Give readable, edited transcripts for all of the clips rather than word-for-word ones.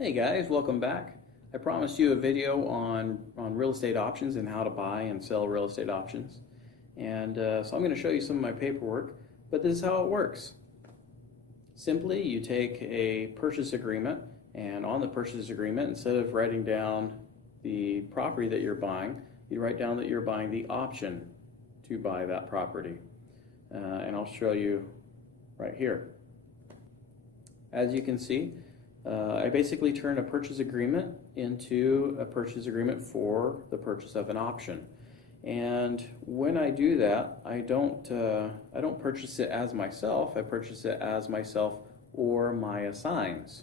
Hey guys, welcome back. I promised you a video on real estate options and how to buy and sell real estate options. And so I'm going to show you some of my paperwork, but this is how it works. Simply, you take a purchase agreement, and on the purchase agreement, instead of writing down the property that you're buying, you write down that you're buying the option to buy that property. And I'll show you right here. As you can see, I basically turn a purchase agreement into a purchase agreement for the purchase of an option. And when I do that, I don't purchase it as myself. I purchase it as myself or my assigns.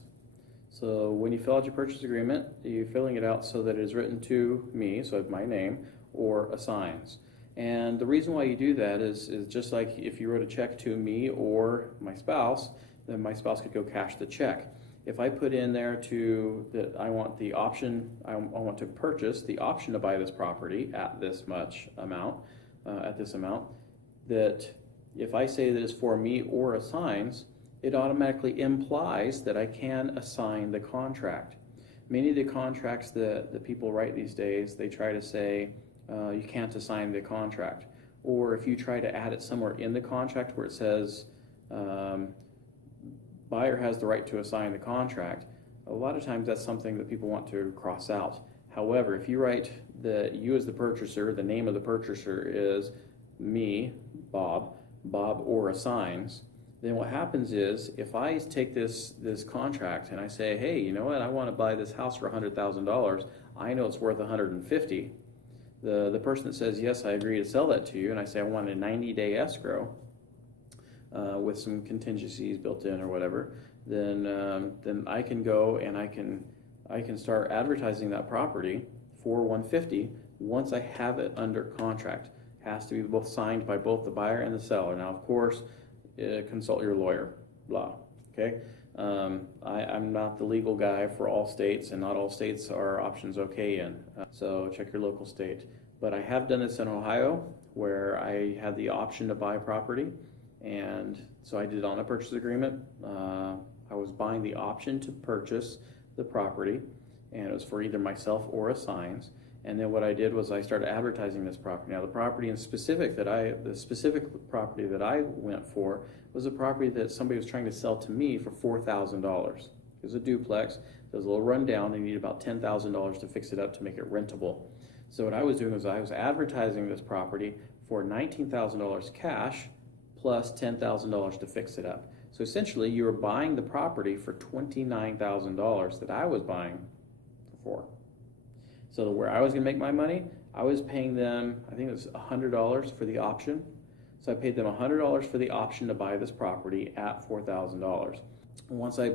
So when you fill out your purchase agreement, you're filling it out so that it is written to me, so my name, or assigns. And the reason why you do that is just like if you wrote a check to me or my spouse, then my spouse could go cash the check. If I put in there that I want the option, I want to purchase the option to buy this property at this much amount, that if I say that it's for me or assigns, it automatically implies that I can assign the contract. Many of the contracts that people write these days, they try to say you can't assign the contract. Or if you try to add it somewhere in the contract where it says buyer has the right to assign the contract, a lot of times that's something that people want to cross out. However, if you write that you as the purchaser, the name of the purchaser is me, Bob or assigns, then what happens is if I take this contract and I say, hey, you know what, I want to buy this house for $100,000, I know it's worth $150,000. The person that says, yes, I agree to sell that to you, and I say I want a 90-day escrow, with some contingencies built in or whatever, then I can go and I can start advertising that property for $150,000 once I have it under contract. It has to be both signed by both the buyer and the seller. Now, of course, consult your lawyer. Blah. Okay. I'm not the legal guy for all states, and not all states are options okay in. So check your local state. But I have done this in Ohio, where I had the option to buy property. And so I did it on a purchase agreement. I was buying the option to purchase the property, and it was for either myself or assigns. And then what I did was I started advertising this property. Now the property in specific the specific property that I went for was a property that somebody was trying to sell to me for $4,000. It was a duplex. It was a little run down. They needed about $10,000 to fix it up to make it rentable. So what I was doing was I was advertising this property for $19,000 cash, plus $10,000 to fix it up. So essentially, you were buying the property for $29,000 that I was buying for. So where I was going to make my money, I was paying them, I think it was $100 for the option. So I paid them $100 for the option to buy this property at $4,000. Once I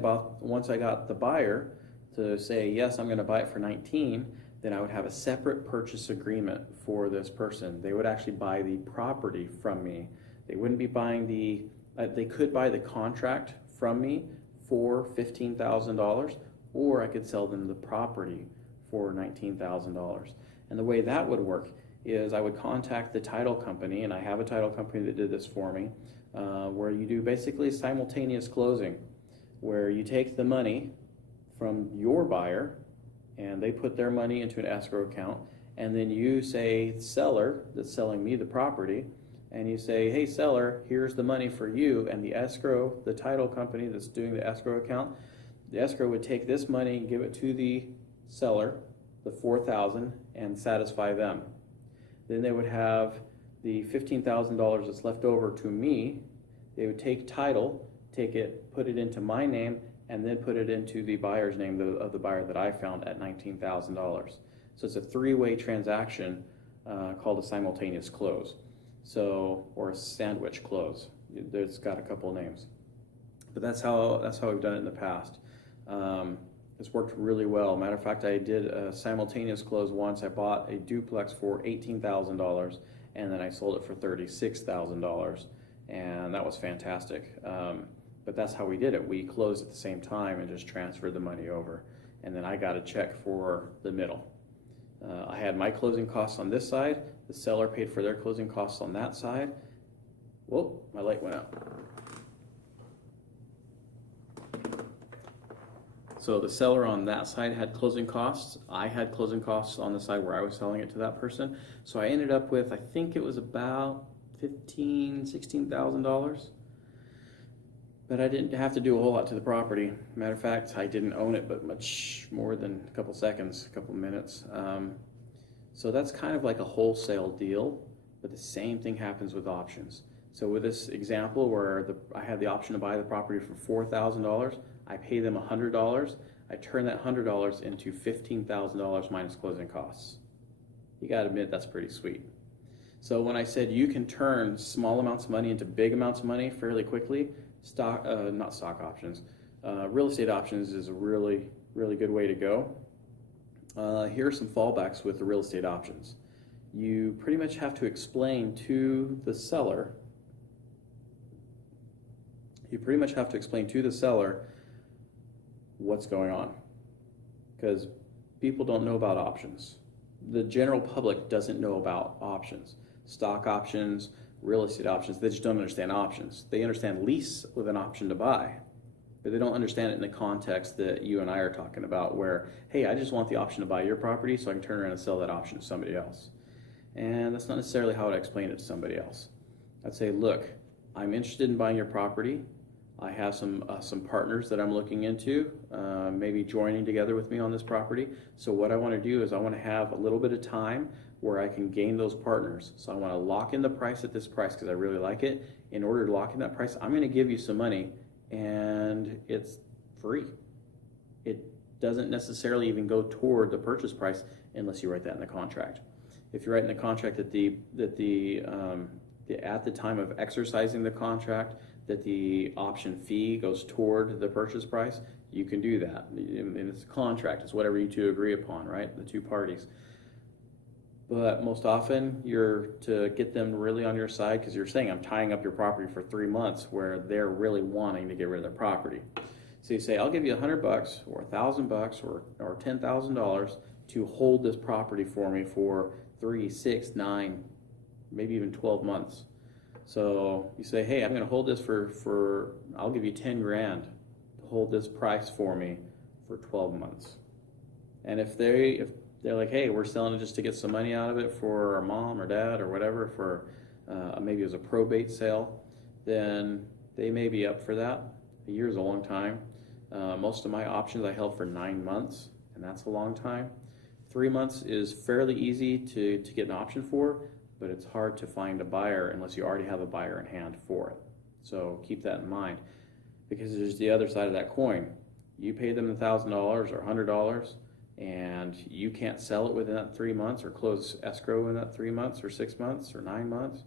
got the buyer to say, yes, I'm going to buy it for $19,000, then I would have a separate purchase agreement for this person. They would actually buy the property from me. They wouldn't be buying they could buy the contract from me for $15,000, or I could sell them the property for $19,000. And the way that would work is I would contact the title company, and I have a title company that did this for me, where you do basically simultaneous closing, where you take the money from your buyer, and they put their money into an escrow account, and then you say, seller that's selling me the property, and you say, hey seller, here's the money for you, and the escrow, the title company that's doing the escrow account, the escrow would take this money and give it to the seller, the $4,000, and satisfy them. Then they would have the $15,000 that's left over to me. They would take title, take it, put it into my name, and then put it into the buyer's name of the buyer that I found at $19,000. So it's a three-way transaction called a simultaneous close. So, or a sandwich close. It's got a couple of names, but that's how we've done it in the past. It's worked really well. Matter of fact, I did a simultaneous close once. I bought a duplex for $18,000, and then I sold it for $36,000, and that was fantastic. But that's how we did it. We closed at the same time and just transferred the money over, and then I got a check for the middle. I had my closing costs on this side. The seller paid for their closing costs on that side. Whoa, my light went out. So the seller on that side had closing costs. I had closing costs on the side where I was selling it to that person. So I ended up with, I think it was about $16,000. But I didn't have to do a whole lot to the property. Matter of fact, I didn't own it, but much more than a couple seconds, a couple minutes. So that's kind of like a wholesale deal, but the same thing happens with options. So with this example where I had the option to buy the property for $4,000, I pay them $100. I turn that $100 into $15,000 minus closing costs. You gotta admit that's pretty sweet. So when I said you can turn small amounts of money into big amounts of money fairly quickly, not stock options, real estate options is a really, really good way to go. Here are some fallbacks with the real estate options. You pretty much have to explain to the seller what's going on, because people don't know about options. The general public doesn't know about options, stock options, real estate options. They just don't understand options. They understand lease with an option to buy, but they don't understand it in the context that you and I are talking about, where, hey, I just want the option to buy your property so I can turn around and sell that option to somebody else. And that's not necessarily how I'd explain it to somebody else. I'd say, look, I'm interested in buying your property. I have some partners that I'm looking into, maybe joining together with me on this property. So what I want to do is I want to have a little bit of time where I can gain those partners. So I want to lock in the price at this price because I really like it. In order to lock in that price, I'm going to give you some money, and it's free. It doesn't necessarily even go toward the purchase price unless you write that in the contract. If you write in the contract that at the time of exercising the contract, that the option fee goes toward the purchase price, you can do that. And it's a contract, it's whatever you two agree upon, right? The two parties. But most often you're to get them really on your side, because you're saying I'm tying up your property for 3 months, where they're really wanting to get rid of their property. So you say, I'll give you $100 or $1,000 or $10,000 to hold this property for me for 3, 6, 9, maybe even 12 months. So you say, hey, I'm going to hold this for I'll give you 10 grand to hold this price for me for 12 months. And if they're like, hey, we're selling it just to get some money out of it for our mom or dad or whatever, for maybe it was a probate sale, then they may be up for that. A year is a long time. Most of my options I held for 9 months, and that's a long time. 3 months is fairly easy to get an option for, but it's hard to find a buyer unless you already have a buyer in hand for it. So keep that in mind, because there's the other side of that coin. You pay them $1,000 or $100, and you can't sell it within that 3 months or close escrow in that 3 months or 6 months or 9 months.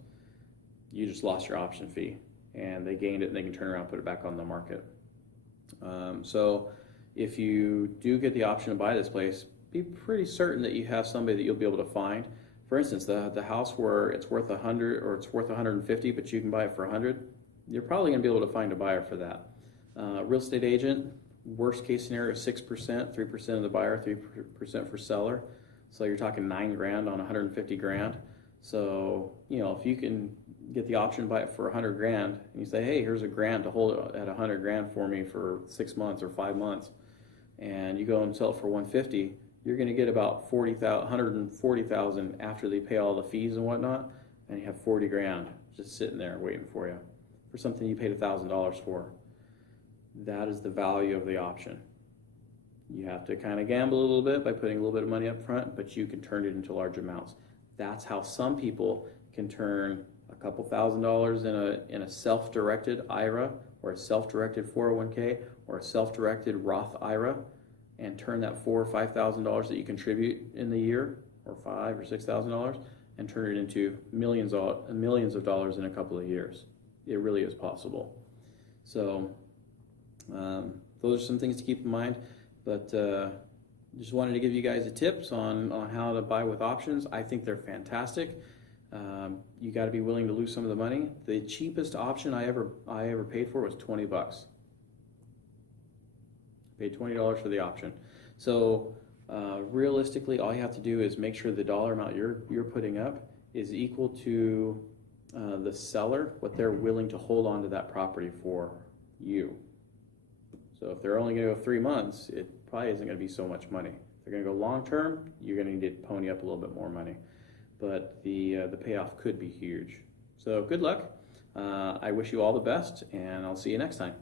You just lost your option fee, and they gained it, and they can turn around and put it back on the market. So if you do get the option to buy this place, be pretty certain that you have somebody that you'll be able to find. For instance, the house where it's worth 100 or it's worth 150, but you can buy it for 100, you're probably going to be able to find a buyer for that. Real estate agent, worst case scenario is 6%, 3% of the buyer, 3% for seller. So you're talking 9 grand on 150 grand. So, if you can get the option to buy it for 100 grand, and you say, hey, here's a grand to hold it at 100 grand for me for 6 months or 5 months, and you go and sell it for 150, you're going to get about 140,000 after they pay all the fees and whatnot, and you have 40 grand just sitting there waiting for you for something you paid $1,000 for. That is the value of the option. You have to kind of gamble a little bit by putting a little bit of money up front, but you can turn it into large amounts. That's how some people can turn a couple $1,000s in a self-directed IRA or a self-directed 401k or a self-directed Roth IRA, and turn that $4,000 or $5,000 that you contribute in the year, or $5,000 or $6,000, and turn it into millions of dollars in a couple of years. It really is possible. So those are some things to keep in mind, but just wanted to give you guys the tips on how to buy with options. I think they're fantastic. You got to be willing to lose some of the money. The cheapest option I ever paid for was $20. Paid $20 for the option. So realistically, all you have to do is make sure the dollar amount you're putting up is equal to the seller, what they're willing to hold on to that property for you. So if they're only gonna go 3 months, it probably isn't gonna be so much money. If they're gonna go long-term, you're gonna need to pony up a little bit more money. But the payoff could be huge. So good luck. I wish you all the best, and I'll see you next time.